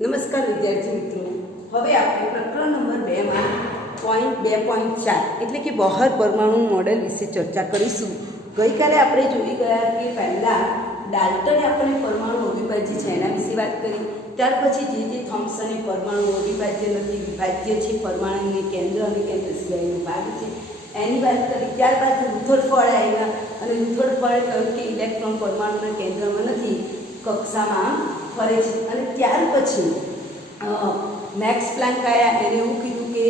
નમસ્કાર વિદ્યાર્થી મિત્રો, હવે આપણે પ્રકરણ નંબર 2 માં પોઈન્ટ 2.4 એટલે કે બહાર પરમાણુ મોડેલ વિશે ચર્ચા કરીશું. ગઈકાલે આપણે જોઈ ગયા કે પહેલાં ડાલ્ટને આપણને પરમાણુ અવિભાજ્ય છે એના વિશે વાત કરી. ત્યાર પછી જે થોમ્સને પરમાણુ અવિભાજ્ય નથી, વિભાજ્ય છે, પરમાણુને કેન્દ્ર અને કેન્દ્ર સિવાયનો ભાગ છે એની વાત કરી. ત્યારબાદ રુથરફોર્ડ આવ્યા અને રુથરફોર્ડે કહ્યું કે ઇલેક્ટ્રોન પરમાણુના કેન્દ્રમાં નથી, કક્ષામાં ફરે છે. અને ત્યાર પછી મેક્સ પ્લાન્ક આવ્યા, એને એવું કીધું કે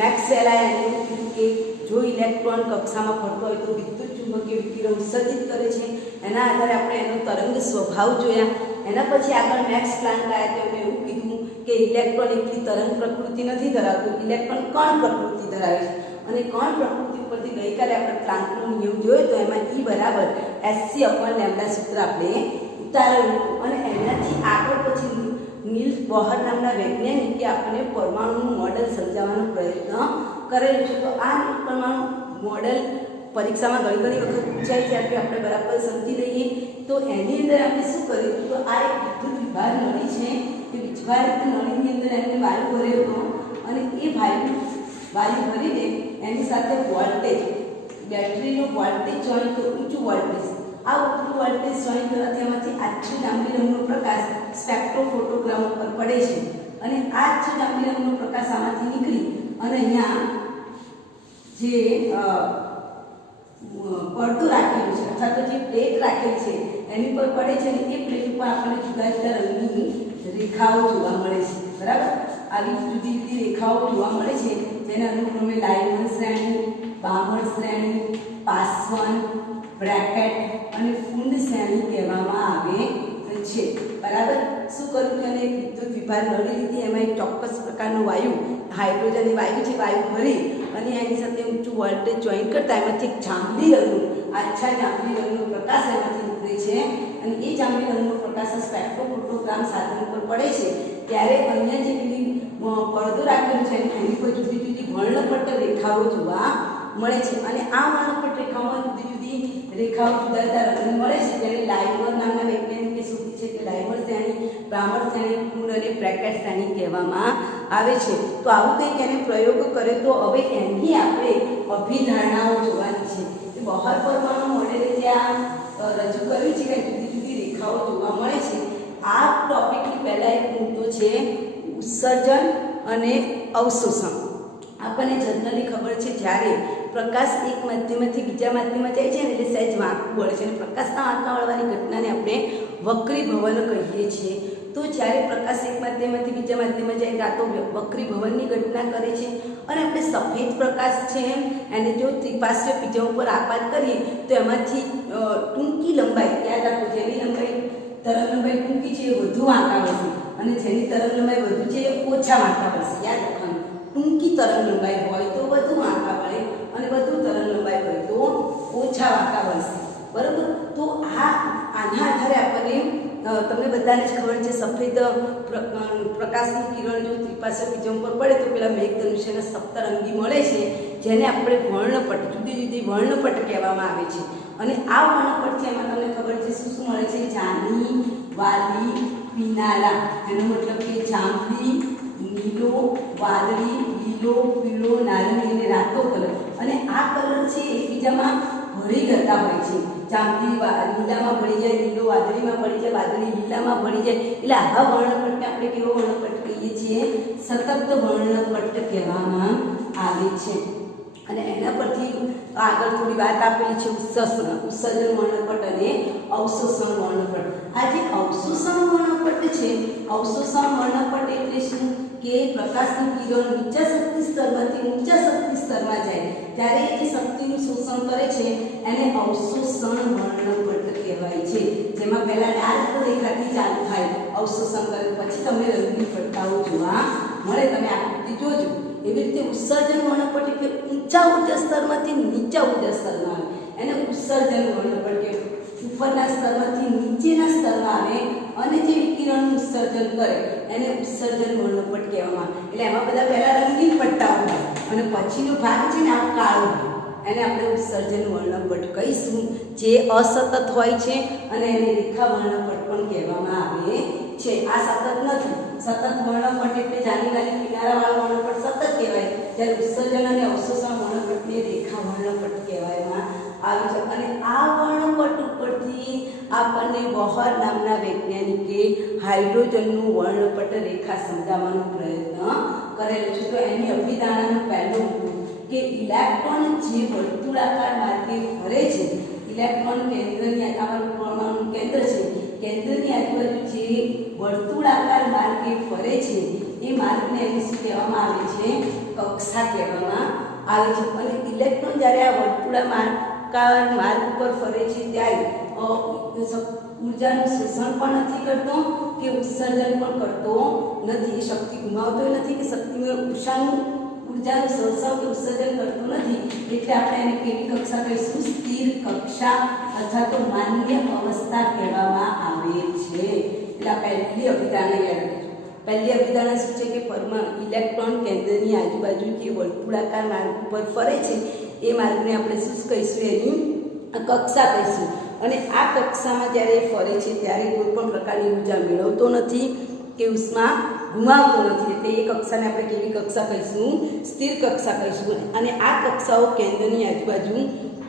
મેક્સવેલ આવ્યા, એને એવું કીધું કે જો ઇલેક્ટ્રોન કક્ષામાં ફરતો હોય તો વિદ્યુત ચુંબકીય વિકિરણ ઉત્સર્જિત કરે છે. એના આધારે આપણે એનો તરંગ સ્વભાવ જોયા. એના પછી આગળ મેક્સ પ્લાન્ક આવ્યા, તો એમણે એવું કીધું કે ઇલેક્ટ્રોન એકલી તરંગ પ્રકૃતિ નથી ધરાવતું, ઇલેક્ટ્રોન કણ પ્રકૃતિ ધરાવે છે. અને કણ પ્રકૃતિ ઉપરથી ગઈકાલે આપણે પ્લાન્કનો નિયમ જોયો તો એમાં E બરાબર hc/λ સૂત્ર આપણે ઉતારેલું. અને એનાથી આગળ પછી નીલ્સ બોહર નામના વૈજ્ઞાનિકે આપણને પરમાણુનું મોડેલ સમજાવવાનો પ્રયત્ન કરેલો છે. તો આ પરમાણુ મોડેલ પરીક્ષામાં ઘણી વખત પૂછાય છે, એટલે આપણે બરાબર સમજી લઈએ. તો એની અંદર આપણે શું કર્યું, તો આ એક વિદ્યુત વિભાર નળી છે. એ વિભારિત નળીની અંદર એમને વાયુ ભરેલો અને એ વાયુ ભરીને એની સાથે વોલ્ટેજ, બેટરીનો વોલ્ટેજ જોઈન તો ઊંચું વોલ્ટેજ, આ ઊંચું વોલ્ટેજ જોઈન કરવાથી એમાંથી આછો જાંબલી રંગનો પ્રકાશ સ્પેક્ટ્રોફોટોગ્રામ ઉપર પડે છે. અને આ આછો જાંબલી રંગનો પ્રકાશ આમાંથી નીકળી અને અહીંયા જે પડતું રાખેલું છે અથવા તો જે પ્લેટ રાખેલી છે એની પર પડે છે. અને એ પ્લેટ ઉપર આપણને જુદા જુદા રંગની રેખાઓ જોવા મળે છે. બરાબર, આવી જુદી જુદી રેખાઓ જોવા મળે છે, જેને અનુક્રમે લાઇનમન શ્રેણી, બામણ શ્રેણી, પાસવન, બ્રેકેટ અને ફુંડ શ્રેણી કહેવામાં આવે છે. બરાબર, શું કર્યું કે એને વિદ્યુત વિભાર નળી લીધી, એમાં એક ચોક્કસ પ્રકારનો વાયુ, હાઇડ્રોજનની વાયુ છે, વાયુ ભરી અને એની સાથે ઊંચું વોલ્ટેજ જોઈન કરતા એમાંથી એક જાંબલી રંગનું, આછા જાંબલી રંગનો પ્રકાશ એમાંથી નીકળે છે. અને એ જાંબલી રંગનો પ્રકાશ સ્પેક્ટ્રોફોટોગ્રામ સાધન ઉપર પડે છે ત્યારે અહીંયા જે પેલી પડદો રાખેલો છે એની પર જુદી જુદી વર્ણપટ્ટ રેખાઓ જોવા મળે છે. અને આ વર્ણપટ્ટ રેખાઓમાં જુદી જુદી રેખાઓ જુદા જુદા રંગની મળે છે, જેને લાઇમર નામના વૈજ્ઞાનિકે શોધી છે કે લાઇમર શ્રેણી, બ્રાહ્મણ શ્રેણી, ફૂંડ અને બ્રેકેટ શ્રેણી કહેવામાં આવે છે. તો આવું કંઈક એને પ્રયોગ કરે તો હવે એની આપણે અભિધારણાઓ જોવાની છે. બહાર પરમાણુ મોડેલે ત્યાં રજૂ કર્યું છે કે જુદી જુદી રેખાઓ જોવા મળે છે. આ ટોપિકની પહેલાં એક મુદ્દો છે ઉત્સર્જન અને અવશોષણ. આપણને જનરલી ખબર છે જ્યારે પ્રકાશ એક માધ્યમથી બીજા માધ્યમમાં જાય છે ને એટલે સહેજ વાંકું વળે છે, અને પ્રકાશના વાંકા વળવાની ઘટનાને આપણે વક્રીભવન કહીએ છીએ. તો જ્યારે પ્રકાશ એક માધ્યમથી બીજા માધ્યમમાં જાય કાં તો વક્રીભવનની ઘટના કરે છે. અને આપણે સફેદ પ્રકાશ છે એને જો ત્રિપાર્શ્વ પીજમ ઉપર આપાત કરીએ તો એમાંથી ટૂંકી લંબાઈ, યાદ રાખો, જેની લંબાઈ તરંગ લંબાઈ ટૂંકી છે એ વધુ વાંકા વળશે અને જેની તરંગ લંબાઈ વધુ છે એ ઓછા વાંકા વળશે. યાદ રાખવાનું, ટૂંકી તરંગ લંબાઈ હોય તો વધુ વાંકા વળે અને વધુ તરંગ લંબાઈ હોય તો ઓછા વાંકા વળશે. બરાબર, તો આના આધારે આપણને તમને બધાને જ ખબર છે સફેદ પ્રકાશની કિરણ જો ત્રિપાર્શ્વ પીજમ પર પડે તો પેલા મેઘધનુષ્યના સપ્તરંગી મળે છે, જેને આપણે વર્ણપટ, જુદી જુદી વર્ણપટ કહેવામાં આવે છે. અને આ વર્ણપટથી એમાં તમને ખબર છે શું શું મળે છે, જાંબલી, વાદળી, પીનાળા. એનો મતલબ કે જાંબલી, નીલો, વાદળી, લીલો, પીળો, નારંગી અને રાતો કલર. અને આ કલર છે એકબીજામાં ભળી જતા હોય છે. જાંબલી લીલામાં ભળી જાય, લીલો વાદળીમાં ભળી જાય, વાદળી લીલામાં ભળી જાય. એટલે આવા વર્ણપટને આપણે કેવો વર્ણપટ કહીએ છીએ, સતત વર્ણપટ કહેવામાં આવે છે. અને એના પરથી આગળ થોડી વાત આપેલી છે ઉત્સર્જન વર્ણપટ અને અવશોષણ વર્ણપટ. આ જે અવશોષણ વર્ણપટ છે, અવશોષણ વર્ણપટ એટલે શું કે પ્રકાશની કિરણ નીચા શક્તિ સ્તરમાંથી ઊંચા શક્તિ સ્તરમાં જાય ત્યારે એ જે શક્તિનું શોષણ કરે છે એને અવશોષણ વર્ણપટ કહેવાય છે. જેમાં પહેલાં ડાર્ક રેખાથી ચાલુ થાય, અવશોષણ કરે પછી તમને રંગીન પટ્ટાઓ જોવા મળે. તમે આકૃતિ જોજો. એવી રીતે ઉત્સર્જન વર્ણપટ એટલે ઊંચા ઉર્જા સ્તરમાંથી નીચા ઉર્જા સ્તરમાં આવે એને ઉત્સર્જન વર્ણપટ કહેવાય. ઉપરના સ્તરમાંથી નીચેના સ્તરમાં આવે અને જે વિકિરણનું ઉત્સર્જન કરે એને ઉત્સર્જન વર્ણપટ કહેવામાં આવે. એટલે એમાં બધા પહેલાં રંગીન પટ્ટાઓ હોય અને પછીનો ભાગ છે ને આ કાળો, એને આપણે ઉત્સર્જન વર્ણપટ કહીશું, જે અસતત હોય છે અને એને રેખા વર્ણપટ પણ કહેવામાં આવે છે. આ સતત નથી, સતત નામના વૈજ્ઞાનિકે હાઇડ્રોજનનું વર્ણપટ રેખા સમજાવવાનો પ્રયત્ન કરેલો છે. તો એની અભિધારણાનું પહેલું કે ઇલેક્ટ્રોન જે વર્તુળાકાર માર્ગે ફરે છે, ઇલેક્ટ્રોન કેન્દ્રની પરમાણુ કેન્દ્ર છે, કેન્દ્રની આજુબાજુ જે વર્તુળાકાર માર્ગે ફરે છે એ માર્ગને એની શું કહેવામાં આવે છે? કક્ષા કહેવામાં આવે છે. અને ઇલેક્ટ્રોન જ્યારે આ વર્તુળાકાર માર્ગ ઉપર ફરે છે ત્યારે ઉર્જાનું શોષણ પણ નથી કરતો કે ઉત્સર્જન પણ કરતો નથી. એ શક્તિ ગુમાવતો નથી કે શક્તિમાં ઉર્જાનું શોષણ કે ઉત્સર્જન કરતું નથી. એટલે આપણે એને કેવી કક્ષા કહીશું? સ્થિર કક્ષા અથવા તો માન્ય અવસ્થા કહેવામાં આવે છે. એટલે પહેલી અભિધારણા યાદ રાખજો. પહેલી અભિધારણા શું છે કે ઇલેક્ટ્રોન કેન્દ્રની આજુબાજુ જે વર્તુળાકાર માર્ગ ઉપર ફરે છે એ માર્ગને આપણે શું કહીશું? એની કક્ષા કહીશું. અને આ કક્ષામાં જ્યારે ફરે છે ત્યારે કોઈ પણ પ્રકારની ઉર્જા મેળવતો નથી કે ઉષ્મા ગુમાવતો નથી. એટલે એ કક્ષાને આપણે કેવી કક્ષા કહીશું? સ્થિર કક્ષા કહીશું. અને આ કક્ષાઓ કેન્દ્રની આજુબાજુ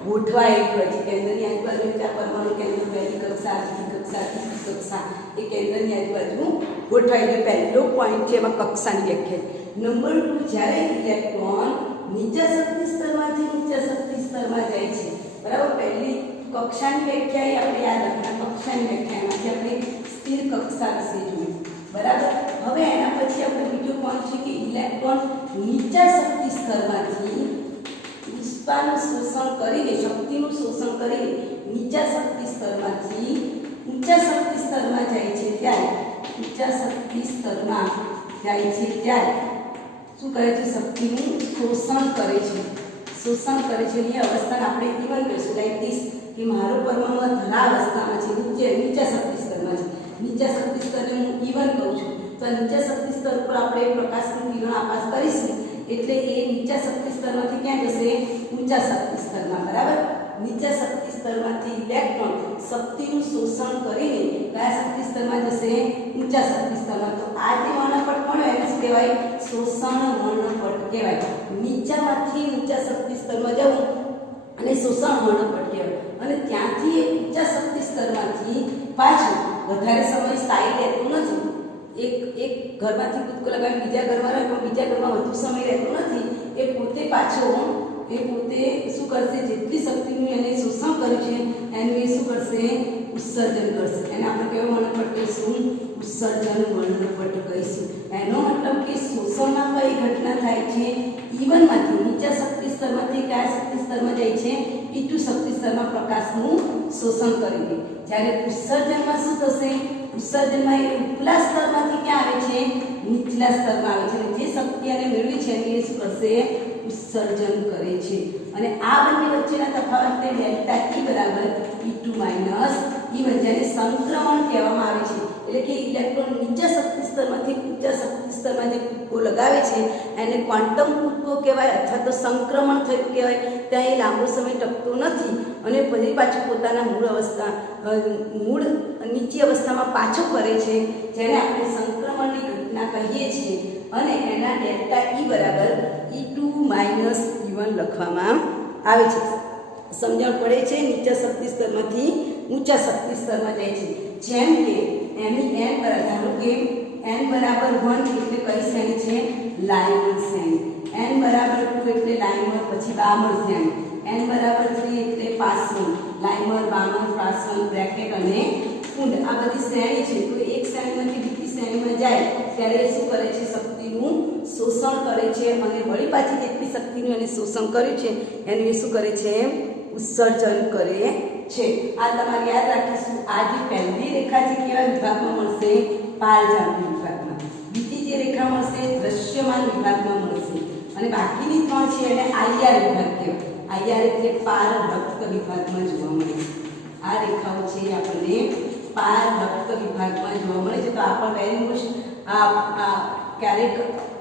ગોઠવાયેલી હોય છે. કેન્દ્રની આજુબાજુ એટલે પરમાણુ કેન્દ્ર, પહેલી કક્ષા, બીજી કક્ષા, ત્રીજી કક્ષા, એ કેન્દ્રની આજુબાજુ ગોઠવાયેલી. પહેલો પોઈન્ટ છે એમાં કક્ષાની વ્યાખ્યા. નંબર 2, જ્યારે ઇલેક્ટ્રોન નીચા શક્તિ સ્તરમાંથી ઊંચા શક્તિ સ્તરમાં જાય છે, બરાબર. પહેલી કક્ષાની વ્યાખ્યા આપણે યાદ રાખીએ. કક્ષાની વ્યાખ્યામાંથી આપણે સ્થિર કક્ષા વિશે જોઈએ, બરાબર. હવે એના પછી આપણે બીજો પોઈન્ટ છે કે ઇલેક્ટ્રોન નીચા શક્તિ સ્તરમાંથી ઉષ્માનું શોષણ કરીને, શક્તિનું શોષણ કરીને નીચા શક્તિ સ્તરમાંથી ઊંચા શક્તિ સ્તરમાં જાય છે ત્યારે, ઊંચા શક્તિ સ્તરમાં જાય છે ત્યારે શું કરે છે? શક્તિનું શોષણ કરે છે. શોષણ કરે છે. એ અવસ્થાને આપણે ઇવન કહીશું. લાઈક ધીસ કે મારો પરમાણુ ધરા અવસ્થામાં છે, નીચા શક્તિ સ્તરમાં છે. નીચા શક્તિ સ્તરને હું ઇવન કહું છું. તો નીચા શક્તિ સ્તર પર આપણે પ્રકાશનું કિરણ આપાસ કરીશું એટલે એ નીચા શક્તિ સ્તરમાંથી ક્યાં જશે? ઊંચા શક્તિ સ્તરમાં, બરાબર. નીચા શક્તિ સ્તરમાંથી ઇલેક્ટ્રોન શક્તિનું શોષણ કરીને કયા શક્તિ સ્તરમાં જશે? ઊંચા શક્તિ સ્તરમાં. તો આ જે વર્ણપટ મળે એને શું કહેવાય? શોષણ વર્ણપટ કહેવાય. નીચામાંથી ઊંચા શક્તિ સ્તરમાં જવું અને શોષણ વર્ણપટ કહેવાય. અને ત્યાંથી એક ઊંચા શક્તિ સ્તરમાંથી પાછું વધારે સમય સ્થાયી રહેતું નથી. એક ઘરમાંથી કૂદકો લગાવી બીજા ઘરમાં રહે પણ બીજા ઘરમાં વધુ સમય રહેતો નથી. એ પોતે શું કરશે? જેટલી શક્તિનું એને શોષણ કર્યું છે એનું એ શું કરશે? ઉત્સર્જન કરશે. એને આપણે કેવો વર્ણપટ કહીશું? ઉત્સર્જન વર્ણપટ કહીશું. એનો મતલબ કે શોષણમાં કઈ ઘટના થાય છે? ઈવનમાંથી નીચા શક્તિ સ્તરમાંથી કયા શક્તિ સ્તરમાં જાય છે? E2 શક્તિ સ્તરમાં પ્રકાશનું શોષણ કરી દે. જ્યારે ઉત્સર્જનમાં શું થશે? ઉત્સર્જનમાં એ ઉપલા સ્તરમાંથી ક્યાં આવે છે? નીચલા સ્તરમાં આવે છે. અને જે શક્તિ એને મેળવી છે એને શું કરશે? ઉત્સર્જન કરે છે. અને આ બંને વચ્ચેના તફાવતને ડેલ્ટા E બરાબર E2 માઇનસ E1, જેને સંક્રમણ કહેવામાં આવે છે. એટલે કે ઇલેક્ટ્રોન નીચા શક્તિ સ્તરમાંથી ઊંચા શક્તિ સ્તરમાં જે કૂદકો લગાવે છે એને ક્વોન્ટમ કૂદકો કહેવાય અથવા તો સંક્રમણ થયું કહેવાય. ત્યાં એ લાંબો સમય ટકતો નથી અને ફરી પાછું પોતાના મૂળ નીચી અવસ્થામાં પાછો ફરે છે, જેને આપણે સંક્રમણની ઘટના કહીએ છીએ. અને એના ડેલ્ટા E બરાબર E2 માઇનસ E1 લખવામાં આવે છે. સમજણ પડે છે? નીચા શક્તિ સ્તરમાંથી ઊંચા શક્તિ સ્તરમાં જાય છે. જેમ કે એની n બરાબર, ધારો કે n બરાબર 1 એટલે કઈ શ્રેણી છે? લાઇમર શ્રેણી. n બરાબર 2 એટલે લાઇમર, પછી બામર શ્રેણી. n બરાબર 3 એટલે પાસવન, લાઇમર, બામર, પાસવન, બ્રેકેટ અને કુંડ. આ બધી શ્રેણી છે. તો એક શ્રેણીમાંથી બીજી શ્રેણીમાં જાય ત્યારે એ શું કરે છે? શક્તિનું શોષણ કરે છે અને વળી પાછી જેટલી શક્તિનું એને શોષણ કર્યું છે એનું એ શું કરે છે? ઉત્સર્જન કરે છે. આ તમારે યાદ રાખીશું. આ જે પહેલી રેખા છે કેવા વિભાગમાં મળશે? પારજાંબી વિભાગમાં. બીજી જે રેખા મળશે દ્રશ્યમાન વિભાગમાં મળશે. અને બાકીની 3 છે એને IR વિભાગ કહેવાય. IR એટલે પારરક્ત વિભાગમાં જોવા મળે છે. આ રેખાઓ છે આપણને પારરક્ત વિભાગમાં જોવા મળે છે. તો આ પણ વેરી મોસ્ટ ક્યારેક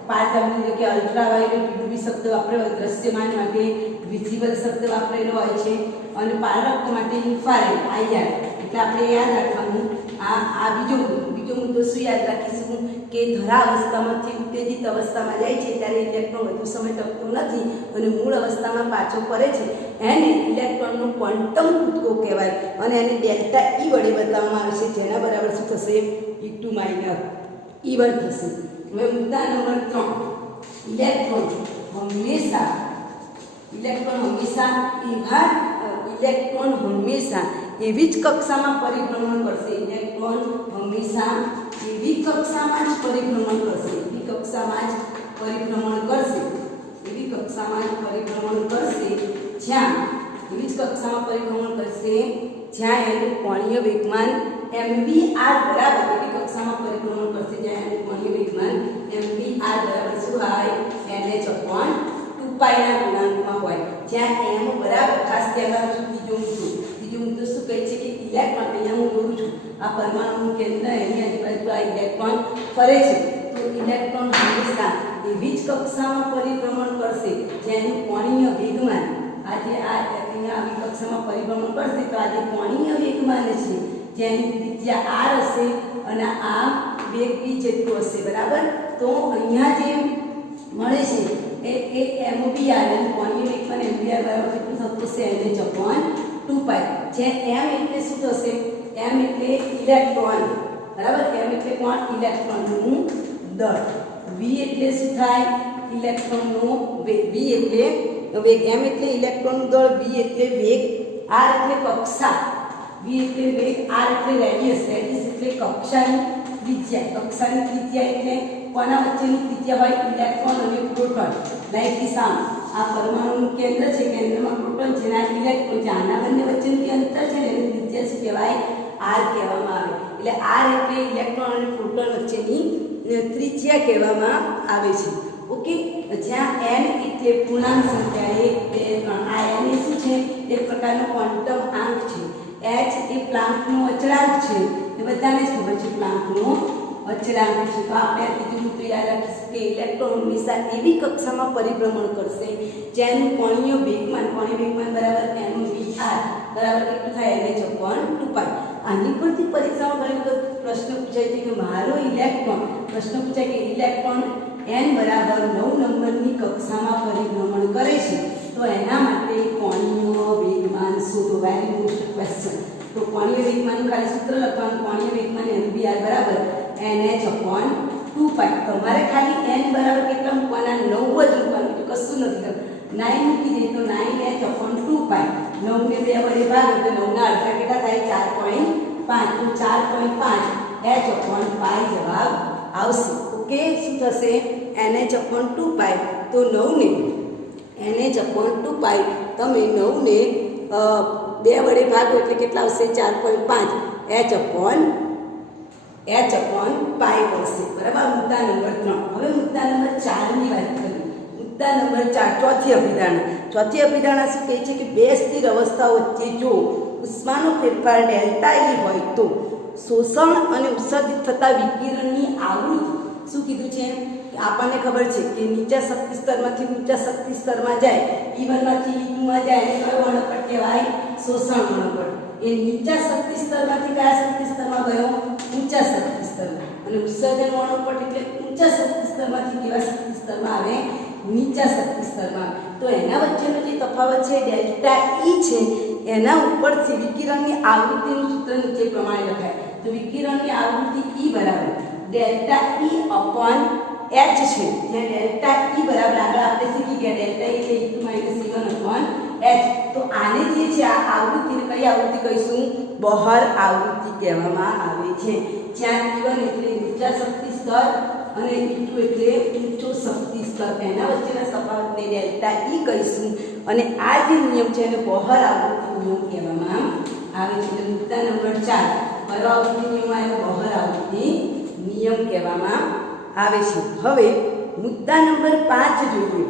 પારજાંબી કે અલ્ટ્રાવાયોલેટ UV શબ્દ વાપરેલો, દ્રશ્યમાન માટે વિઝિબલ શબ્દ વાપરેલો હોય છે અને પારરક્ત માટે ઇન્ફ્રારેડ IR. એટલે આપણે યાદ રાખવાનું આ બીજો બીજો મુદ્દો શું યાદ રાખીશું કે ધરા અવસ્થામાંથી ઉત્તેજિત અવસ્થામાં જાય છે ત્યારે ઇલેક્ટ્રોન વધુ સમય ટકતો નથી અને મૂળ અવસ્થામાં પાછો ફરે છે એને ઇલેક્ટ્રોનનો ક્વોન્ટમ કૂદકો કહેવાય અને એને ડેલ્ટા ઈ વડે બતાવવામાં આવે છે જેના બરાબર શું થશે E2 માઇનસ E1 થશે। હવે મુદ્દા નંબર 3 ઇલેક્ટ્રોન હંમેશા એવી જ કક્ષામાં પરિભ્રમણ કરશે। ઇલેક્ટ્રોન હંમેશા એવી કક્ષામાં જ પરિભ્રમણ કરશે જ્યાં એનું કોણીય વેગમાન mvr બરાબર એવી કક્ષામાં પરિભ્રમણ કરશે જ્યાં એનું કોણીય વેગમાન mvr બરાબર શું હોય nh/2π ના ગુણાંકમાં હોય। જ્યાં m બરાબર ખાસ ધ્યાન રાખજો। બીજો મુદ્દો શું કહે છે કે ઇલેક્ટ્રોન અહીંયા હું દોરું છું આ પરમાણુનું કેન્દ્ર એની આજુબાજુ આ ઇલેક્ટ્રોન ફરે છે તો ઇલેક્ટ્રોન હંમેશા એવી જ કક્ષામાં પરિભ્રમણ કરશે જ્યાં એનું કોણીય વેગમાન આજે આ અહીંયા આવી કક્ષામાં પરિભ્રમણ કરશે તો આજે કોણીય વેગમાન છે જેની ત્રિજ્યા r હશે અને આ વેગ v જેટલું હશે બરાબર। તો અહીંયા જે મળે છે એ mvr અને કોણીય વેગમાન mvr બરાબર કેટલું થતું હશે nh/2π। જે m એટલે શું થશે m એટલે ઇલેક્ટ્રોન બરાબર। m એટલે કોણ ઇલેક્ટ્રોનનું દળ, v એટલે શું થાય ઇલેક્ટ્રોનનો વેગ, v એટલે વેગ, m એટલે ઇલેક્ટ્રોનનું દળ, v એટલે વેગ, r એટલે કક્ષા, v એટલે વેગ, r એટલે રેડિયસ એટલે કક્ષાની ત્રિજ્યા એટલે કોના વચ્ચેની ત્રિજ્યા હોય ઇલેક્ટ્રોન અને પ્રોટોન। લાઈક દિશામાં આ પરમાણુનું કેન્દ્ર છે કેન્દ્રમાં પ્રોટોન છે અને આ ઇલેક્ટ્રોન છે આના બંને વચ્ચેનું જે અંતર છે ને એની ત્રિજ્યા શું કહેવાય r કહેવામાં આવે। એટલે r એટલે ઇલેક્ટ્રોન અને પ્રોટોન વચ્ચેની ત્રિજ્યા કહેવામાં આવે છે। ઓકે, જ્યાં n એટલે પૂર્ણાંક સંખ્યા 1 2 3 આ n એ શું છે એક પ્રકારનો ક્વોન્ટમ આંક છે। h એ પ્લાન્કનો અચળાંક છે એ બધાને જ ખબર છે પ્લાન્કનો અચળાંક છે। તો આપણે આ ત્રીજું મુદ્દો યાદ રાખીશું કે ઇલેક્ટ્રોન હંમેશા એવી કક્ષામાં પરિભ્રમણ કરશે જેનું કોણીય વેગમાન બરાબર mvr બરાબર કેટલું થાય nh/2π। આની પરથી પરીક્ષામાં ઘણી વખત પ્રશ્ન પૂછાય છે કે મારો ઇલેક્ટ્રોન n બરાબર 9 નંબરની કક્ષામાં પરિભ્રમણ કરે છે તો એના માટે કોણીય વેગમાન શોધો। Very most question. તો કોણીય વેગમાનનું ખાલી સૂત્ર લખવાનું, કોણીય વેગમાન mvr બરાબર nh/2π। તમારે ખાલી n બરાબર કેટલા મૂકવાના 9 જ મૂકવાનું, તો કશું નથી કરવાનું, 9 મૂકી દઈએ તો 9h/2π। 9 ને 2 વડે ભાગ એટલે 9 ના અડધા કેટલા થાય 4.5, તો 4.5h/π જવાબ આવશે। ઓકે, શું થશે nh/2π। તો 9 ને nh/2π તમે 9 ને 2 વડે ભાગો એટલે કેટલા આવશે 4.5h/π મળશે બરાબર। મુદ્દા નંબર 3। હવે મુદ્દા નંબર 4 ની વાત કરીએ। મુદ્દા નંબર 4 ચોથી અભિધારણા શું કહે છે કે બે સ્થિર અવસ્થાઓ વચ્ચે જો ઉષ્માનો ફેરફાર ડેલ્ટા E હોય તો શોષણ અને ઉત્સર્જિત થતા વિકિરણની આવૃત્તિ શું કીધું છે આપણને ખબર છે કે નીચા શક્તિ સ્તરમાંથી ઊંચા શક્તિ સ્તરમાં જાય E1 માંથી E2 માં જાય એને કયો વર્ણપટ કહેવાય શોષણ વર્ણપટ। એ નીચા શક્તિ સ્તરમાંથી કયા શક્તિ સ્તરમાં ગયો ઊંચા શક્તિ સ્તરમાં, અને ઉત્સર્જન વર્ણપટ એટલે ઊંચા શક્તિ સ્તરમાંથી કેવા શક્તિ સ્તરમાં આવે નીચા શક્તિ સ્તરમાં। તો એના વચ્ચેનો જે તફાવત છે ડેલ્ટા E છે એના ઉપરથી વિકિરણની આવૃત્તિનું સૂત્ર નીચે પ્રમાણે લખાય। તો વિકિરણની આવૃત્તિ E બરાબર ડેલ્ટા E/h છે, જ્યાં ડેલ્ટા E બરાબર આગળ આપણે શીખી ગયા ડેલ્ટા E એટલે E2 - E1/h। તો આને જે છે આ આવૃત્તિને કઈ આવૃત્તિ કહીશું બહાર આવૃત્તિ કહેવામાં આવે છે, જ્યાં E1 એટલે ઊંચા શક્તિ સ્તર અને E2 એટલે ઊંચો શક્તિ સ્તર, એના વચ્ચેના તફાવતને ડેલ્ટા E કહીશું। અને આ જે નિયમ છે એને બહાર આવૃત્તિ નિયમ કહેવામાં આવે છે। મુદ્દા નંબર 4 બહાર આવૃત્તિ નિયમ આવે બહાર આવૃત્તિ નિયમ કહેવામાં આવે છે। હવે મુદ્દા નંબર 5 જોઈએ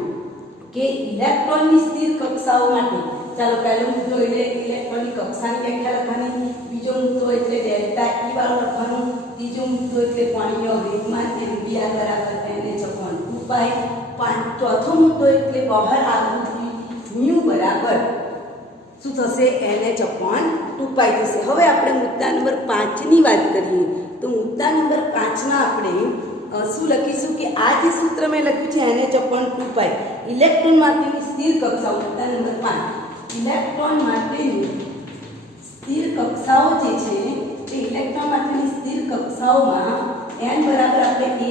કે ઇલેક્ટ્રોનની સ્થિર કક્ષાઓ માટે ચાલો પહેલો મુદ્દો એટલે ઇલેક્ટ્રોનની કક્ષાની વ્યાખ્યા લખવાની, બીજો મુદ્દો એટલે ડેલ્ટા E વાળો લખવાનું, ત્રીજો મુદ્દો એટલે કોણીય વેગમાન mvr બરાબર nh/2π, ચોથો મુદ્દો એટલે બહાર આવૃત્તિ મ્યુ બરાબર શું થશે nh/2π થશે। હવે આપણે મુદ્દા નંબર 5 ની વાત કરીએ તો મુદ્દા નંબર 5માં આપણે શું લખીશું કે આ જે સૂત્ર મેં લખ્યું છે NH/2π ઇલેક્ટ્રોન માટેની સ્થિર કક્ષાઓ. મુદ્દા નંબર 5 ઇલેક્ટ્રોન માટેની સ્થિર કક્ષાઓ જે છે તે ઇલેક્ટ્રોન માટેની સ્થિર કક્ષાઓમાં n બરાબર આપણે 1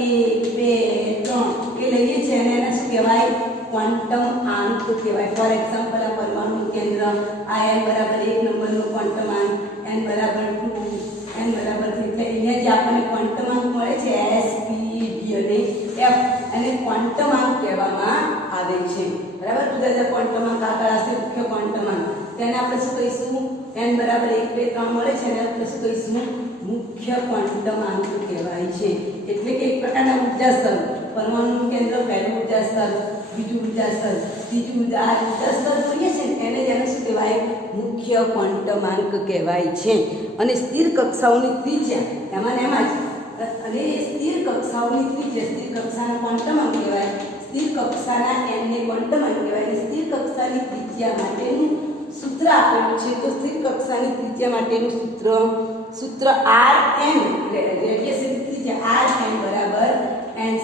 2 3 એ લઈએ છીએ અને એને શું કહેવાય ક્વોન્ટમ આંક કહેવાય. ફોર એક્ઝામ્પલ આ પરમાણુનું કેન્દ્ર આ n બરાબર 1 નંબરનો ક્વોન્ટમ આંક, n બરાબર 2, n બરાબર 3. એટલે અહીંયા જે આપણને ક્વોન્ટમ આંક મળે છે s p d અને f અને ક્વોન્ટમ આંક કહેવામાં આવે છે. બરાબર, જુદા જુદા ક્વોન્ટમ આંક આગળ હશે મુખ્ય ક્વોન્ટમ આંક, તેને આપણે શું કહીશું n બરાબર 1 2 3 મળે છે અને આપણે શું કહીશું મુખ્ય ક્વોન્ટમ આંક કહેવાય છે. એટલે કે એક પ્રકારના ઉર્જા સ્તર, પરમાણુનું કેન્દ્ર પહેલું ઉર્જા સ્તર, બીજું ઉર્જા સ્તર, ત્રીજું ઉર્જા સ્તર જોઈએ છે એને જેને શું કહેવાય મુખ્ય ક્વોન્ટમ આંક કહેવાય છે. અને સ્થિર કક્ષાઓની ત્રિજ્યા એમાં જ અને સ્થિર કક્ષાઓની ત્રિજ્યા સ્થિર કક્ષાના ક્વોન્ટમ આંક કહેવાય, સ્થિર કક્ષાના n ને ક્વોન્ટમ આંક કહેવાય. અને સ્થિર કક્ષાની ત્રિજ્યા માટેનું સૂત્ર આપેલું છે. તો સ્થિર કક્ષાની ત્રિજ્યા માટેનું સૂત્ર Rn રેડિયસની ત્રિજ્યા Rn બરાબર n²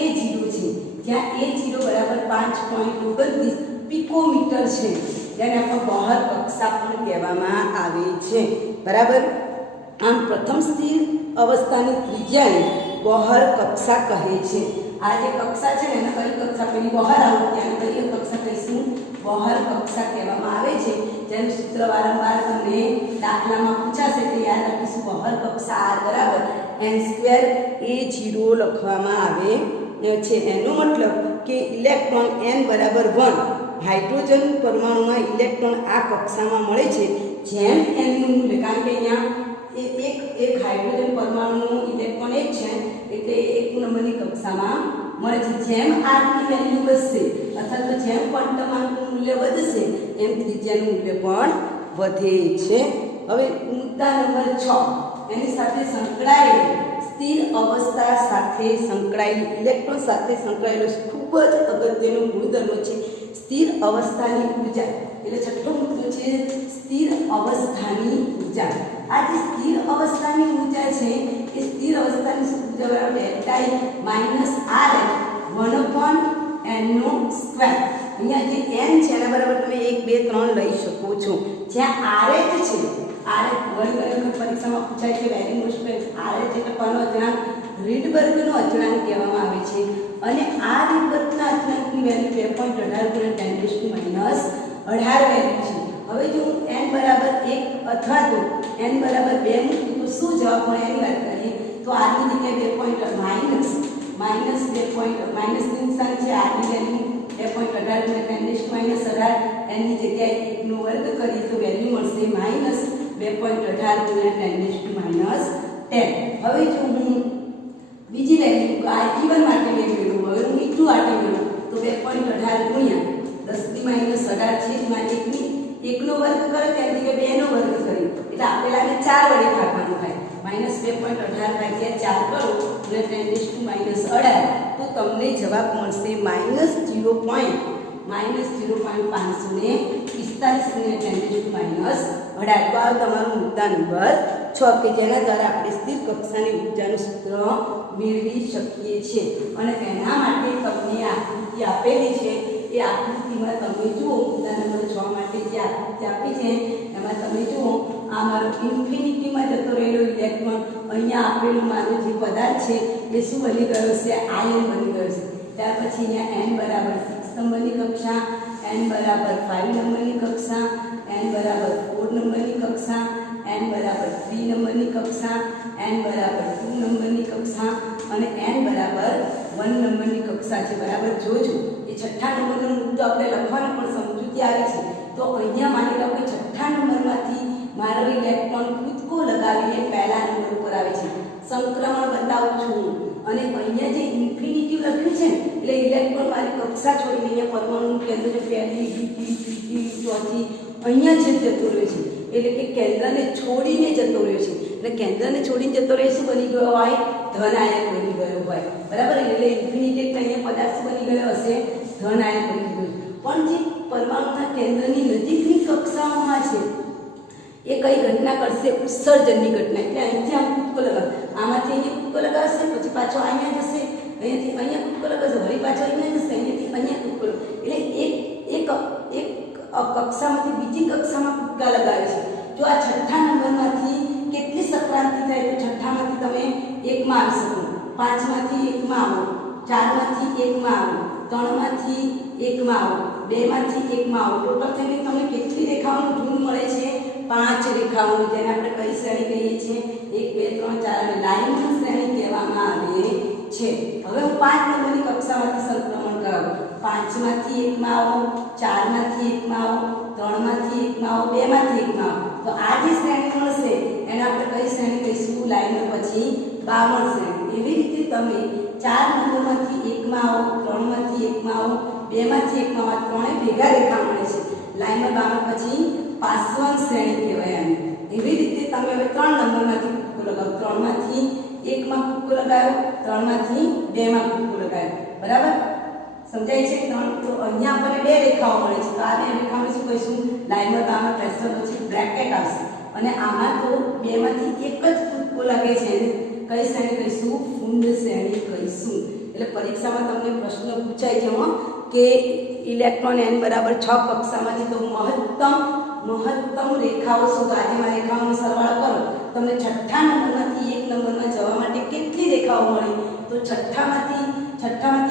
a0 છે, જ્યાં a0 બરાબર 5.29 પિકોમીટર છે, જેને આપણે બહાર કક્ષા પણ કહેવામાં આવે છે. બરાબર, આમ પ્રથમ સ્થિર અવસ્થાની ત્રિજ્યાને બહાર કક્ષા કહે છે. આ જે કક્ષા છે ને એને કઈ કક્ષા પેલી બહાર આવું ત્યાં કઈ કક્ષા કહીશું બહાર કક્ષા કહેવામાં આવે છે. જેનું સૂત્ર વારંવાર તમને દાખલામાં પૂછાશે તે યાદ રાખીશું. બહાર કક્ષા R બરાબર n² a0 લખવામાં આવે છે. એનો મતલબ કે ઇલેક્ટ્રોન n બરાબર 1 હાઇડ્રોજન પરમાણુમાં ઇલેક્ટ્રોન આ કક્ષામાં મળે છે. જેમ n નું મૂલ્ય, કારણ કે અહીંયા એક હાઇડ્રોજન પરમાણુનું ઇલેક્ટ્રોન 1 છે એટલે 1 નંબરની કક્ષામાં મળે છે. જેમ r ની વેલ્યુ વધશે અથવા તો જેમ ક્વોન્ટમ આંકનું મૂલ્ય વધશે એમ ત્રિજ્યાનું મૂલ્ય પણ વધે છે. હવે મુદ્દા નંબર 6 એની સાથે સંકળાયેલ સ્થિર અવસ્થા સાથે સંકળાયેલી ઇલેક્ટ્રોન સાથે સંકળાયેલો ખૂબ જ અગત્યનો ગુણધર્મ છે સ્થિર અવસ્થાની ઉર્જા. એટલે છઠ્ઠો મુદ્દો છે સ્થિર અવસ્થાની ઉર્જા. આ જે સ્થિર અવસ્થાની ઉર્જા છે એ સ્થિર અવસ્થાની ઉર્જા બરાબર delta E minus Rn 1/n². અહીંયા જે n છે એના બરાબર તમે 1 2 3 લઈ શકો છો. જ્યાં RH છે, ઘણી પરીક્ષામાં પૂછાય છે વેરી મોસ્ટ RH એટલે કોનો અચળાંક રીડબર્ગનો અચળાંક કહેવામાં આવે છે. અને આ રીડબર્ગના અચળાંકની વેલ્યુ 2.18 × 10⁻18 વેલ્યુ છે. હવે જો n બરાબર 1 અથવા તો n બરાબર 2 મૂકું તો શું જવાબ મળે એની વાત કરીએ તો r ની જગ્યાએ માઇનસ ની નિશાની છે. r ની વેલ્યુ 2.18 × 10⁻18 n ની જગ્યાએ 1 નો વર્ગ કરીએ તો વેલ્યુ મળશે -2.18 × 10⁻10. હવે જો હું બીજી વેલ્યુ આ E1 માટે મેળવું, હવે હું E2 માટે મેળવું તો 2.18 × 10⁻18 છે. 1 નો વર્ગ કરો ત્યારે કે 2 નો વર્ગ કરી એટલે આપેલાને 4 વડે ભાગવાનું થાય. -2.18 ભાગ્યા 4 કરો એટલે 10⁻18 તો તમને જવાબ મળશે -0.545 × 10⁻18. તો આ તમારો મુદ્દા નંબર 6 કે જેના દ્વારા આપણે સ્થિર કક્ષાની ઉર્જાનું સૂત્ર મેળવી શકીએ છીએ. અને એના માટે તમને આકૃતિ આપેલી છે એ આકૃતિમાં તમે જુઓ મુદ્દા નંબર 6 માટે જે આકૃતિ આપી છે એમાં તમે જુઓ આ મારો ઇન્ફિનિટીમાં જતો રહેલો ઇલેક્ટ્રોન અહીંયા આપેલું મારો જે પદાર્થ છે એ શું બની ગયો છે આયન બની ગયો છે. ત્યાર પછી અહીંયા n બરાબર 6 નંબરની કક્ષા, n બરાબર 5 નંબરની કક્ષા, n બરાબર 4 નંબરની કક્ષા, n બરાબર 3 નંબરની કક્ષા, n બરાબર 2 નંબરની કક્ષા અને n બરાબર 1 નંબરની કક્ષા છે. બરાબર, જોજો એ છઠ્ઠા નંબરનો મુદ્દો આપણે લખવાનો પણ સમજૂતી આવી છે. તો અહીંયા માની લો કે છઠ્ઠા નંબરમાંથી મારો ઇલેક્ટ્રોન કૂદકો લગાવીને પહેલા નંબર ઉપર આવે છે. સંક્રમણ બતાવું છું અને અહીંયા જે ઇન્ફિનિટી લખ્યું છે એટલે ઇલેક્ટ્રોન મારી કક્ષા છોડીને અહીંયા પરમાણુનું કેન્દ્ર જે પહેલી બીજી ત્રીજી ચોથી અહીંયા છે જતો રહ્યો છે. એટલે કે કેન્દ્રને છોડીને જતો રહ્યો છે. એટલે કેન્દ્રને છોડીને જતો રહે શું બની ગયો હોય? ધન આયન બની ગયો હોય. બરાબર, એટલે ઇન્ફિનિટી એટલે અહીંયા પદાર્થ બની ગયો હશે ધન આયન બની ગયો. પણ જે પરમાણુના કેન્દ્રની નજીકની કક્ષાઓમાં છે એ કઈ ઘટના કરશે? ઉત્સર્જનની ઘટના. એટલે અહીંથી આમ કૂદકો લગાવ, આમાંથી અહીંયા કૂદકો લગાવશે, પછી પાછો અહીંયા જશે, અહીંયાથી અહીંયા કૂદકો લગાવશે, વળી પાછો અહીંયા જશે, અહીંયાથી અહીંયા કૂદકો. એટલે એક કક્ષામાંથી બીજી કક્ષામાં કૂદકા લગાવે છે. જો આ છઠ્ઠા નંબરમાંથી કેટલી સંક્રાંતિ થાય તો છઠ્ઠામાંથી તમે એકમાં આવી શકો, પાંચમાંથી એકમાં આવો, ચારમાંથી એકમાં આવો, ત્રણમાંથી એકમાં આવો, બેમાંથી એકમાં આવો. ટોટલ થઈને તમને કેટલી રેખાઓનું ઝુંડ મળે છે? 5 રેખાઓનું, જેને આપણે કઈ શ્રેણી કહીએ છીએ? 1 2 3 4 અને લાઇનની શ્રેણી કહેવામાં આવે છે. હવે હું 5 નંબરની કક્ષામાંથી સંક્રમણ કરાવું. 5માંથી એકમાં આવો, 4માંથી એકમાં આવો, 3માંથી એકમાં આવો, 2માંથી એકમાં આવો. તો આ જે શ્રેણી મળશે એને આપણે કઈ શ્રેણી કહીશું? લાઈન પછી 52 શ્રેણી. એવી રીતે તમે 4 નંબરમાંથી એકમાં આવો, 3માંથી એકમાં આવો, 2માંથી એકમાં આવો, ત્રણે ભેગા રેખા મળે છે. લાઈનમાં 52 પછી 55 શ્રેણી કહેવાય આને. એવી રીતે તમે હવે 3 નંબરમાંથી કૂદકો લગાવો, 3માંથી એકમાં કૂદકો લગાવ્યો, 3માંથી 2માં કૂદકો લગાવ્યો. બરાબર સમજાય છે? તો અહીંયા આપણને 2 રેખાઓ મળે છે. તો આ 2 રેખાઓને શું કહીશું? લાઈનમાં આમાં ટ્રેસર પછી બ્રેકેટ આવશે અને આમાં તો 2માંથી એક જ કૂદકો લાગે છે. કઈ શ્રેણી કહીશું? ફૂંડ શ્રેણી કહીશું. એટલે પરીક્ષામાં તમને પ્રશ્ન પૂછાય છે કે ઇલેક્ટ્રોન n બરાબર 6 કક્ષામાંથી તો મહત્તમ રેખાઓ શોધો. આજે આ રેખાઓનો સરવાળો કરો, તમને છઠ્ઠા નંબરમાંથી 1 નંબરમાં જવા માટે કેટલી રેખાઓ મળી? તો છઠ્ઠામાંથી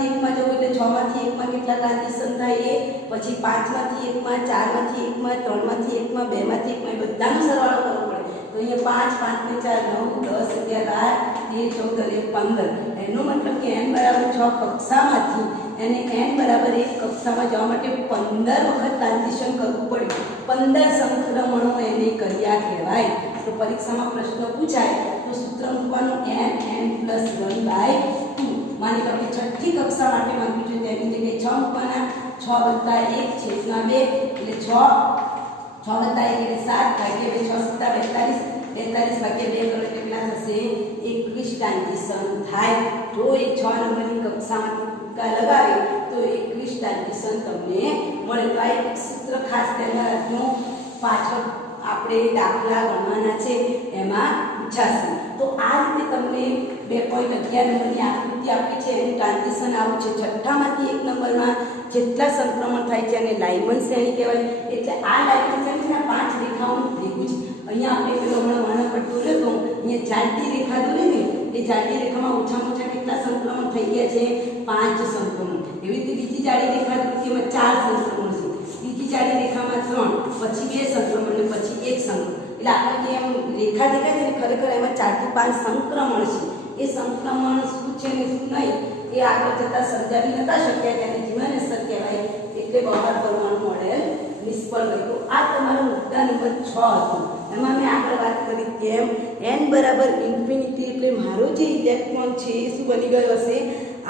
એકમાં જવું એટલે 6માંથી એકમાં કેટલા ટ્રાન્ઝિશન થાય એ, પછી 5માંથી એકમાં, 4માંથી એકમાં, 3માંથી એકમાં, 2માંથી એકમાં, એ બધાનો સરવાળો કરવો પડે. તો અહીંયા 5 5 ને 4 9 10 11 13 14 અને 15. એનો મતલબ કે n બરાબર 6 કક્ષામાંથી એને n બરાબર 1 કક્ષામાં જવા માટે 15 વખત ટ્રાન્ઝિશન કરવું પડ્યું. 15 સંક્રમણો એને કર્યા કહેવાય. તો પરીક્ષામાં પ્રશ્ન પૂછાય તો સૂત્ર મૂકવાનું n+1/2. માની લો કે છઠ્ઠી કક્ષા માટે માંગ્યું છે તેની જગ્યાએ 6 મૂકવાના. 6+1/2 એટલે 6+1 એટલે 7 ભાગ્યા 2 6 + 42 ભાગ્યા 2 કરો એટલે કેટલા થશે? 21 ટ્રાન્ઝિશન થાય. જો એ 6 નંબરની કક્ષામાં કૂદકા લગાવે તો 21 ટ્રાન્ઝિશન તમને મળે. તો આ એક સૂત્ર ખાસ ધ્યાનમાં રાખજો. પાછળ આપણે દાખલા ગણવાના છે એમાં પૂછાશે. તો આ રીતે તમને 2.11 નંબરની આકૃતિ આપી છે. એનું ટ્રાન્ઝિશન આવું છે. છઠ્ઠામાંથી 1 નંબરમાં જેટલા સંક્રમણ થાય છે અને લાઇમન શ્રેણી કહેવાય. એટલે આ લાઇમન શ્રેણીના 5 રેખાઓનું ભેગું છે. અહીંયા આપણે પેલો હમણાં વર્ણપટ્ટો લેતો, અહીંયા જાડી રેખા દોરે ને, એ જાડી રેખામાં ઓછામાં ઓછા કેટલા સંક્રમણ થઈ ગયા છે? 5 સંક્રમણ. એવી રીતે બીજી જાડી રેખા દોરી એમાં 4 સંક્રમણ છે. બીજી જાડી રેખામાં 3, પછી 2 સંક્રમણ ને પછી 1 સંક્રમણ. એટલે આપણે એમ રેખા દેખાય છે ને, ખરેખર એમાં 4 થી 5 સંક્રમણ છે. એ સંક્રમણ શું છે ને શું નહીં એ આગળ જતાં સમજાવી નતા શક્યા, તેને જીવન અસર કહેવાય. એટલે બહાર કરવાનું મોડેલ નિષ્ફળ ગયું. તો આ તમારો મુદ્દા નંબર 6 હતો. એમાં મેં આગળ વાત કરી કેમ n બરાબર ઇન્ફિનિટી એટલે મારો જે ઇલેક્ટ્રોન છે એ શું બની ગયો હશે?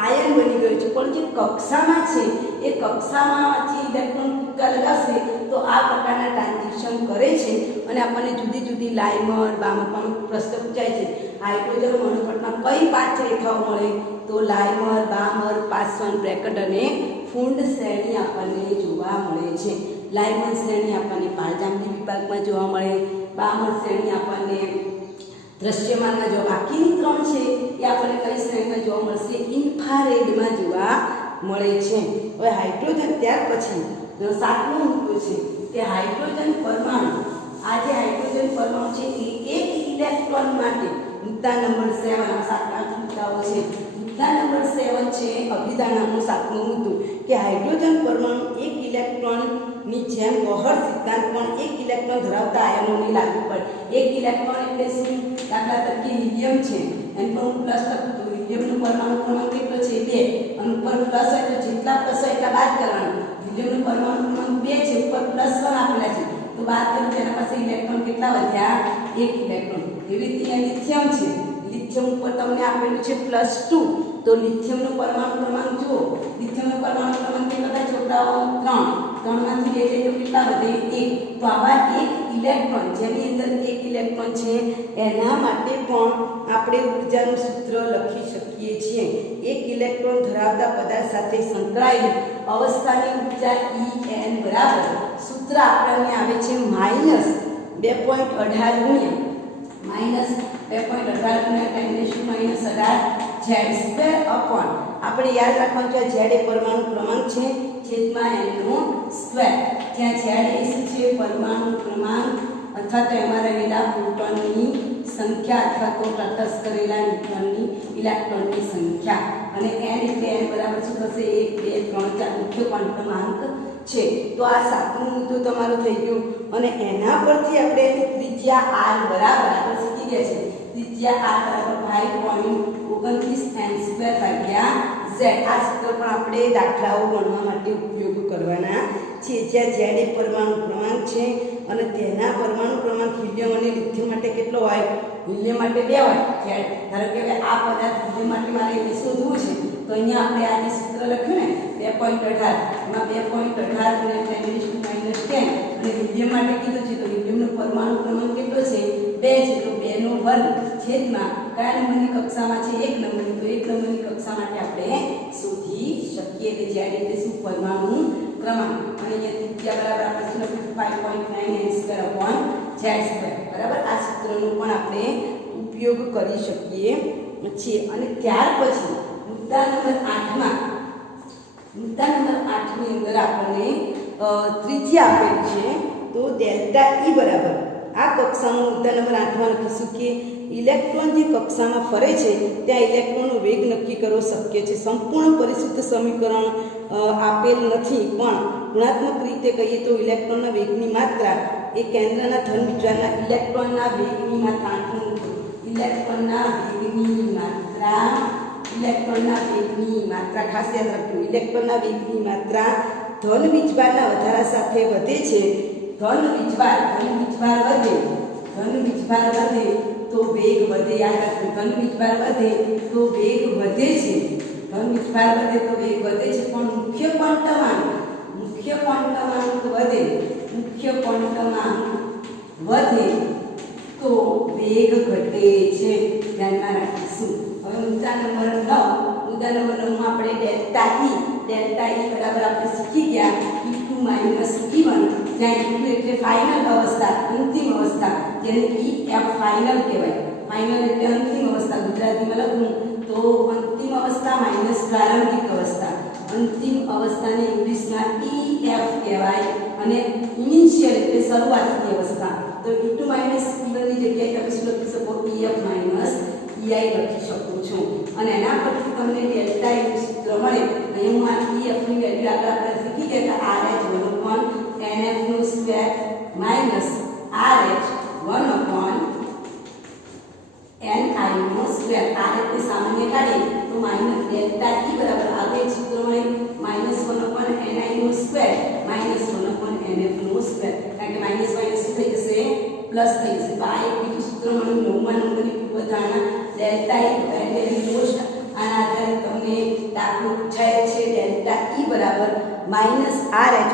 આયન બની ગયો છે. પણ જે કક્ષામાં છે એ કક્ષામાંથી ઇલેક્ટ્રોન કૂદકા લગાવશે તો આ પ્રકારના ટ્રાન્ઝિશન કરે છે અને આપણને જુદી જુદી લાઇમર બામર પ્રશ્ન પૂછાય છે. હાઇડ્રોજન મોનોપટમાં કઈ 5 રેખાઓ મળે? તો લાઇમર, બામર, પાસવાન, બ્રેકેટ અને ફૂંડ શ્રેણી આપણને જોવા મળે છે. લાઇમર શ્રેણી આપણને પારજાંબી વિભાગમાં જોવા મળે. બામર શ્રેણી આપણને દ્રશ્યમાનમાં જોવા, બાકીની 3 છે એ આપણને કઈ શ્રેણીમાં જોવા મળશે? ઇન્ફ્રારેડમાં જોવા મળે છે. હવે હાઇડ્રોજન ત્યાર પછી 7મો મુદ્દો છે કે હાઇડ્રોજન પરમાણુ. આ જે હાઇડ્રોજન પરમાણુ છે એ એક ઇલેક્ટ્રોન માટે મુદ્દા નંબર 7 આ 7 મુદ્દાઓ છે. મુદ્દા નંબર 7 છે અભિધાનનો 7મો મુદ્દો કે હાઇડ્રોજન પરમાણુ એક ઇલેક્ટ્રોનની જેમ બોહર સિદ્ધાંત પણ એક ઇલેક્ટ્રોન ધરાવતા આયનોને લાગુ પડે. એક ઇલેક્ટ્રોન એટલે શું? દાખલા તરીકે હિલિયમ છે, એન પર હું પ્લસ લખું તો હિલિયમનો પરમાણુ ક્રમાંક કેટલો છે? 2. અને ઉપર પ્લસ હોય તો જેટલા પ્લસ હોય એટલા બાદ કરવાનું. હિલિયમનો પરમાણુ ક્રમાંક 2 છે, ઉપર +1 આપેલા છે તો બાદ કરો તેના પાસે ઇલેક્ટ્રોન કેટલા વધ્યા? 1 ઇલેક્ટ્રોન. એવી રીતે લિથિયમ છે. લિથિયમ ઉપર તમને આપેલું છે +2 તો લિથિયમનો પરમાણુ ક્રમાંક જુઓ. લિથિયમનો પરમાણુ ક્રમાંક કેટલો થાય છોકરાઓ? 3 માંથી 2 જાય તો કેટલા વધે? 1. તો આવા એક ઇલેક્ટ્રોન જેની અંદર 1 ઇલેક્ટ્રોન છે એના માટે પણ આપણે ઊર્જાનું સૂત્ર લખી શકીએ છીએ. 1 ઇલેક્ટ્રોન ધરાવતા પદાર્થ સાથે સંકળાયેલી અવસ્થાની ઊર્જા En બરાબર સૂત્ર આપણને આવે છે -2.18 ગુણ્યા માઇનસ 2.18 × 10⁻18 z² અપોન આપણે યાદ રાખવાનું છે z એ પરમાણુ ક્રમાંક છે છેદમાં n નો સ્ક્વેર જ્યાં z એ શું છે પરમાણુ ક્રમાંક અથવા તો એમાં રહેલા પ્રોટોનની સંખ્યા અથવા તો તટસ્થ કરેલા ન્યુટ્રોનની ઇલેક્ટ્રોનની સંખ્યા અને n એટલે n બરાબર શું થશે 1 2 3 4 મુખ્ય ક્વોન્ટમ છે તો આ સાતમું મુદ્દો તમારો થઈ ગયો અને એના પરથી આપણે ત્રિજ્યા r બરાબર આપણે શીખી ગયા છે ત્રિજ્યા r બરાબર 5.29 n² z આ સૂત્ર પણ આપણે દાખલાઓ ગણવા માટે ઉપયોગ કરવાના છે જ્યાં z એ પરમાણુ ક્રમાંક છે અને તેના પરમાણુ ક્રમાંક હિલિયમ અને લિથિયમ માટે કેટલો હોય હિલિયમ માટે 2 હોય ધારો કે હવે આ પદાર્થ હિલિયમ માટે મારે એ શોધવું છે તો અહીંયા આપણે આ જે સૂત્ર લખ્યું ને 2.18 એમાં 2.18 × 10⁻10 અને હિલિયમ માટે કીધું છે તો હિલિયમનો પરમાણુ ક્રમાંક કેટલો છે 2 છે તો 2 નો વર્ગ છેદમાં કયા નંબરની કક્ષામાં છે 1 નંબરની તો 1 નંબરની કક્ષા માટે આપણે શોધી શકીએ કે z એટલે શું પરમાણુ ક્રમાંક અને અહીંયા ત્રિજ્યા બરાબર આપણે શું લખ્યું 5.9 n² z² બરાબર આ સૂત્રનો પણ આપણે ઉપયોગ કરી શકીએ છીએ અને ત્યાર પછી મુદ્દા નંબર 8 ની અંદર આપણને ત્રિજ્યા આપેલી છે તો ડેલ્ટા E બરાબર આ કક્ષામાં મુદ્દા નંબર 8 માં લખીશું કે ઇલેક્ટ્રોન જે કક્ષામાં ફરે છે ત્યાં ઇલેક્ટ્રોનનો વેગ નક્કી કરવો શક્ય છે સંપૂર્ણ પરિશુદ્ધ સમીકરણ આપેલ નથી પણ ગુણાત્મક રીતે કહીએ તો ઇલેક્ટ્રોનના વેગની માત્રા એ કેન્દ્રના ધન વિચારના ઇલેક્ટ્રોનના વેગની માત્રા ઇલેક્ટ્રોનના વેગની માત્રા ખાસ યાદ રાખજો ઇલેક્ટ્રોનના વેગની માત્રા ધન વિચવારના વધારા સાથે વધે છે ધન વિચવાર વધે તો વેગ વધે યાદ રાખજો ધન વિચવાર વધે તો વેગ વધે છે પણ મુખ્ય ક્વોન્ટમ વધે તો વેગ ઘટે છે ધ્યાનમાં રાખીશું હવે મુદ્દા નંબર 9 માં આપણે ડેલ્ટા E બરાબર આપણે શીખી ગયા E2 - E1 જ્યાં E2 એટલે ફાઇનલ અવસ્થા અંતિમ અવસ્થા જેને EF ફાઇનલ કહેવાય ફાઇનલ એટલે અંતિમ અવસ્થા ગુજરાતીમાં લખું તો અંતિમ અવસ્થા માઈનસ પ્રારંભિક અવસ્થા અંતિમ અવસ્થાને ઇંગ્લિશમાં EF કહેવાય અને ઇનિશિયલ એટલે શરૂઆતની અવસ્થા તો E2 - E1 ની જગ્યાએ તમે શું લખી શકો EF - EI લખી શકો છો અને એના પરથી તમને ડેલ્ટા E નું સૂત્ર મળે અહીંયા હું આ EF ની વેલ્યુ આપણે શીખી ગયા RH 1/NF² minus RH 1/NI² આ રીતે સામાન્ય કાઢીએ તો માઈનસ ડેલ્ટા E બરાબર આવે સૂત્ર મળે -1/NI² માઈનસ 1/NF² કારણ કે માઈનસ શું થઈ જશે પ્લસ થઈ જશે તો આ એક બીજું સૂત્ર મળ્યું 9મા નંબરની પૂર્વધારણા ડેલ્ટા E એટલે મોસ્ટ આના આધારે તમને દાખલો પૂછાય છે ડેલ્ટા E બરાબર -RH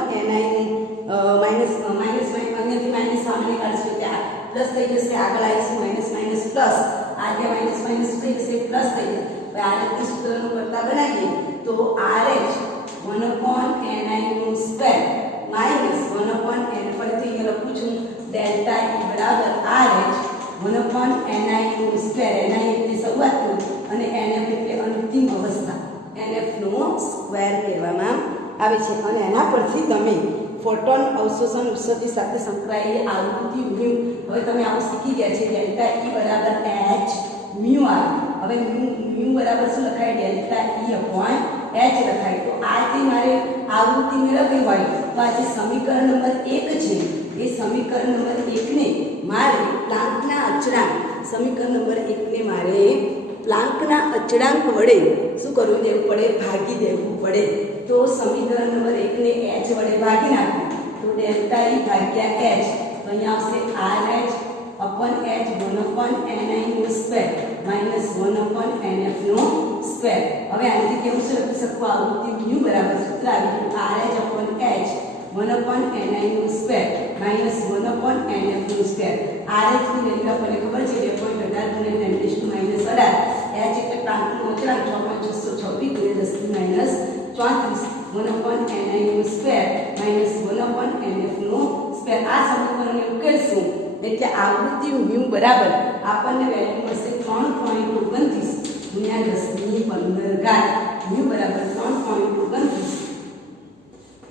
1/NI માઈનસ અહીંયાથી માઈનસ સામાન્ય કાઢીશું કે પ્લસ થઈ જશે આગળ આવીશું માઈનસ પ્લસ આગળ માઈનસ થઈ જશે પ્લસ થઈ જશે હવે આ રીતે સૂત્રનું કરતા બનાવીએ તો RH 1/NI² માઈનસ 1/N ફરીથી અહીંયા લખું છું ડેલ્ટા E બરાબર RH 1/NI² NI એટલે શરૂઆતનું અને NF એટલે અંતિમ અવસ્થા NF નો સ્ક્વેર કહેવામાં આવે છે અને એના પરથી તમે ફોટોન અવશોષણ ઉત્સર્જિત સાથે સંકળાયેલી આવૃત્તિ મ્યુ હવે તમે આવું શીખી ગયા છે ડેલ્ટા E બરાબર h મ્યુ આવે હવે મ્યુ બરાબર શું લખાય ડેલ્ટા E/h લખાય તો આ તે મારે આવૃત્તિ મેળવવી હોય તો આ જે સમીકરણ નંબર 1 છે એ સમીકરણ નંબર 1 ને મારે પ્લાન્કના અચળાંક સમીકરણ નંબર 1 ને મારે પ્લાન્કના અચળાંક વડે શું કરવું દેવું પડે ભાગી દેવું પડે તો સમીકરણ નંબર 1 ને h વડે ભાગી નાખો તો ડેલ્ટા E ભાગ્યા h તો અહીંયા આવશે RH upon h 1/NI² minus 1/NF² હવે આનાથી કેવું છે લખી શકું આવૃત્તિ મ્યુ બરાબર સૂત્ર આવી ગયું RH upon h 1/NI² minus 1/NF² RH ની વેલ્યુ આપણને ખબર છે 2.18 × 10⁻−18 h એટલે પ્લાન્કનો અચળાંક 6.626 × 10⁻−34 1/NI² માઈનસ 1/NF² આ સમીકરણને ઉકેલશું એટલે આવૃત્તિ મ્યુ બરાબર આપણને વેલ્યુ મળશે 3.29 ગુણ્યા 10 ની 15 મ્યુ બરાબર 3.29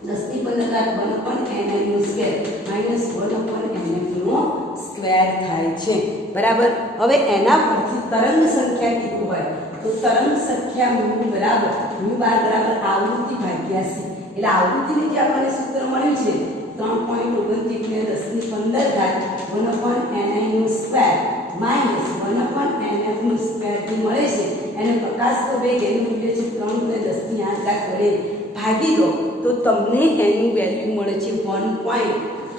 10 ની 15 1/nf નો સ્ક્વેર માઈનસ 1/nf નો સ્ક્વેર થાય છે બરાબર. હવે એના પરથી તરંગ સંખ્યા કીધું હોય તો તરંગ સંખ્યા મ્યુ બરાબર મ્યુ બાર બરાબર આવૃત્તિ ભાગ્યા c. એટલે આવૃત્તિનું જે આપણને સૂત્ર મળ્યું છે 3.29 ને 10 ની 15 1/ni નો સ્ક્વેર માઈનસ 1/nf નો સ્ક્વેર જે મળે છે એને પ્રકાશ વેગ એનું મૂલ્ય છે 3 ને 10 ની 8 વડે ભાગી દો તો તમને એનું વેલ્યુ મળે છે 1.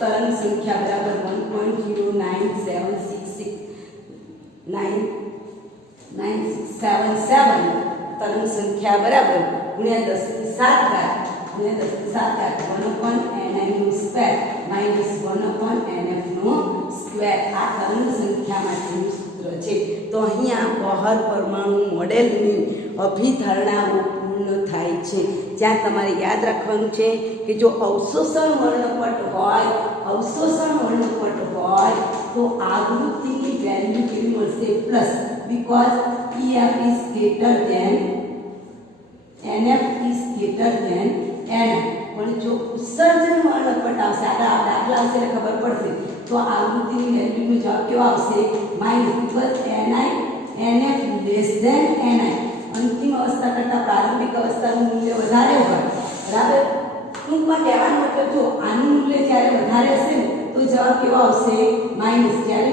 તરંગ સંખ્યા બરાબર 1.097669977 તરંગ સંખ્યા બરાબર ગુણ્યા 10 ની 7 ગુણ્યા 10 ની 7 1/ni નો સ્ક્વેર માઈનસ 1/nf નો સ્ક્વેર આ તરંગ સંખ્યા માટેનું સૂત્ર છે. તો અહીંયા બહાર પરમાણુ મોડેલની અભિધારણાઓ પૂર્ણ થાય છે. જ્યાં તમારે યાદ રાખવાનું છે કે જો અવશોષણ વર્ણપટ હોય તો આવૃત્તિની વેલ્યુ કેવી મળશે plus because EF is greater than NF is greater than NF. પણ જો ઉત્સર્જન વર્ણપટ આવશે આ દાખલા આવશે એટલે ખબર પડશે તો આવૃત્તિની વેલ્યુનો જવાબ કેવો આવશે minus because NF less than NI. અંતિમ અવસ્થા કરતાં પ્રારંભિક અવસ્થાનું મૂલ્ય વધારે હોય બરાબર. ટૂંકમાં કહેવાનો મતલબ જો આનું મૂલ્ય જ્યારે વધારે હશે ને તો જવાબ કેવો આવશે માઈનસ. જ્યારે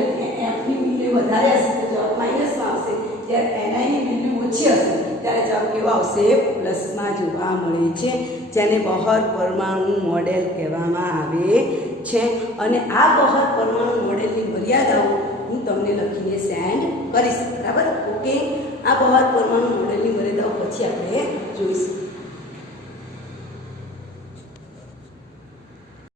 એફની મૂલ્ય વધારે હશે તો જવાબ માઇનસમાં આવશે. જ્યારે એનઆઈની વેલ્યુ ઓછી હશે ત્યારે જવાબ કેવો આવશે પ્લસમાં જોવા મળે છે જેને બહાર પરમાણુ મોડેલ કહેવામાં આવે છે. અને આ બહાર પરમાણુ મોડેલની મર્યાદાઓ હું તમને લખીને સેન્ડ કરીશ બરાબર. ઓકે, આ બહાર પરમાણુ મોડેલની મર્યાદાઓ પછી આપણે જોઈશું.